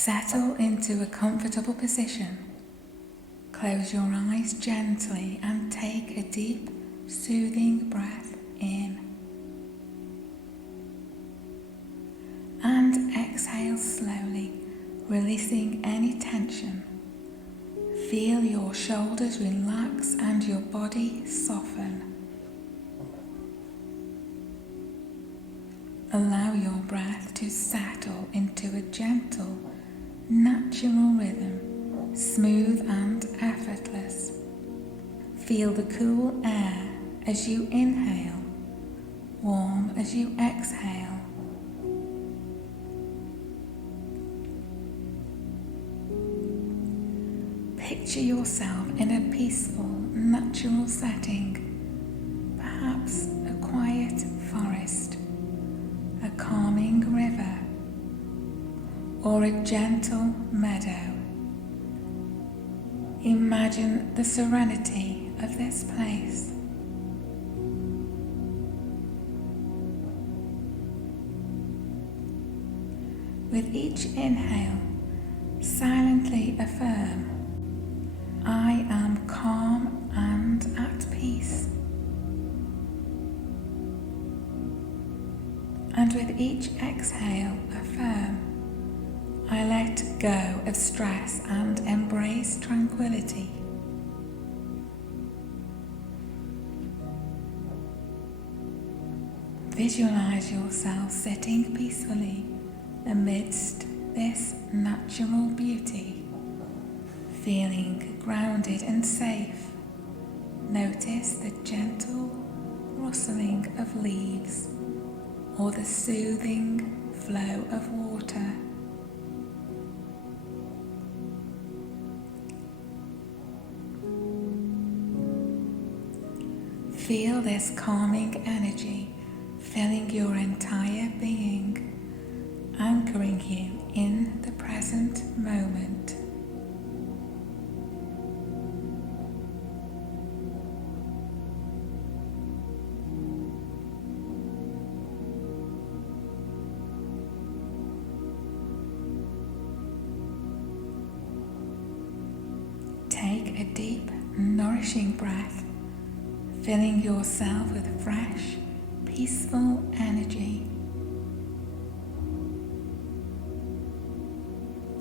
Settle into a comfortable position. Close your eyes gently and take a deep, soothing breath in. And exhale slowly, releasing any tension. Feel your shoulders relax and your body soften. Allow your breath to settle into a gentle, natural rhythm, smooth and effortless. Feel the cool air as you inhale, warm as you exhale. Picture yourself in a peaceful, natural setting, perhaps a quiet forest, a calming river, or a gentle meadow. Imagine the serenity of this place. With each inhale, silently affirm, I am calm and at peace. And with each exhale, affirm, I let go of stress and embrace tranquility. Visualize yourself sitting peacefully amidst this natural beauty, feeling grounded and safe. Notice the gentle rustling of leaves or the soothing flow of water. Feel this calming energy filling your entire being, anchoring you in the present moment. Take a deep, nourishing breath, filling yourself with fresh, peaceful energy.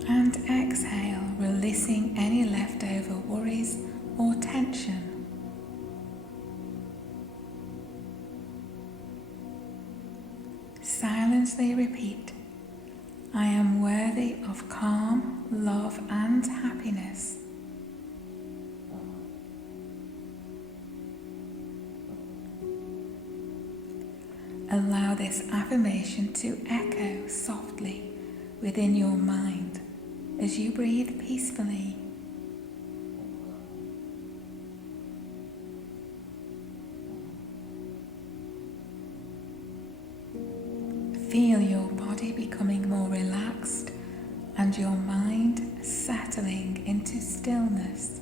And exhale, releasing any leftover worries or tension. Silently repeat, I am worthy of calm, love and happiness. Allow this affirmation to echo softly within your mind as you breathe peacefully. Feel your body becoming more relaxed and your mind settling into stillness.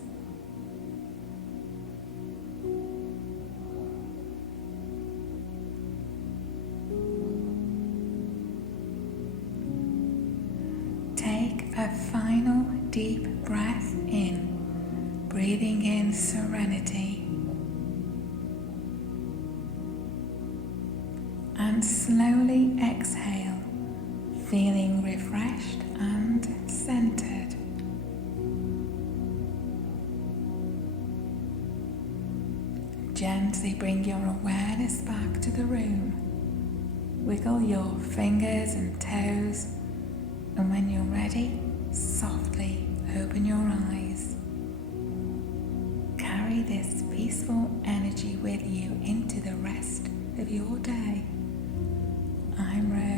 A final deep breath in, breathing in serenity. And slowly exhale, feeling refreshed and centered. Gently bring your awareness back to the room. Wiggle your fingers and toes, and when you're ready, softly open your eyes. Carry this peaceful energy with you into the rest of your day. I'm Rose.